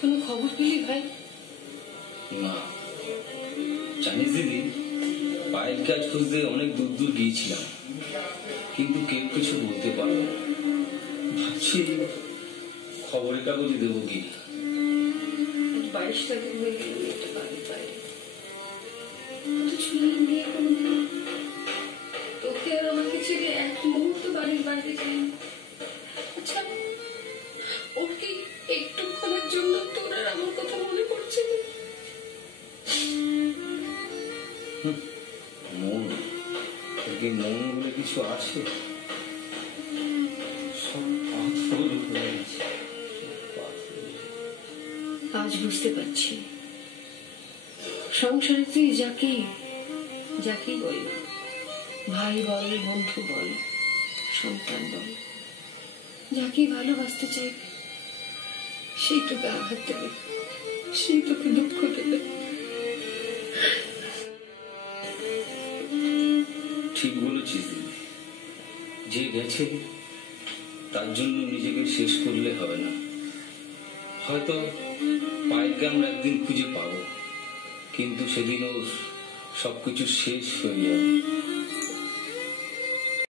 কোনো খবর পেলি ভাই? না জানিস দিদি, পায়ের কাজ খুঁজতে অনেক দূর দূর গিয়েছিলাম, কিন্তু কেউ কিছু বলতে পারলো না। ভাবছি খবরের কাগজে দেবো কি। 22টা দিন হয়ে গেল একটা বাড়ির বাইরে, মেয়ে কোনোদিন তোকে আর আমাকে ছেড়ে এক মুহূর্ত বাড়ির বাইরে যায়নি। আচ্ছা, ওর কি একটুক্ষণের জন্য তোর আর আমার কথা মনে পড়ছে না? মন, তোকে মন বলে কিছু আছে? আজ বুঝতে পারছি, সংসারে তুই যাকেই বল, ভাই বল, বন্ধু বল, সন্তান বল, যাকেই ভালোবাসতে চাইবে সেই তোকে আঘাত দেবে, সেই তোকে দুঃখ দেবে। ঠিক বলেছিস দিদি, যে গেছে তার জন্য নিজেকে শেষ করলে হবে না। হয়তো পায়েলকে আমরা একদিন খুঁজে পাবো, কিন্তু সেদিন ওর সবকিছু শেষ হয়ে যাবে।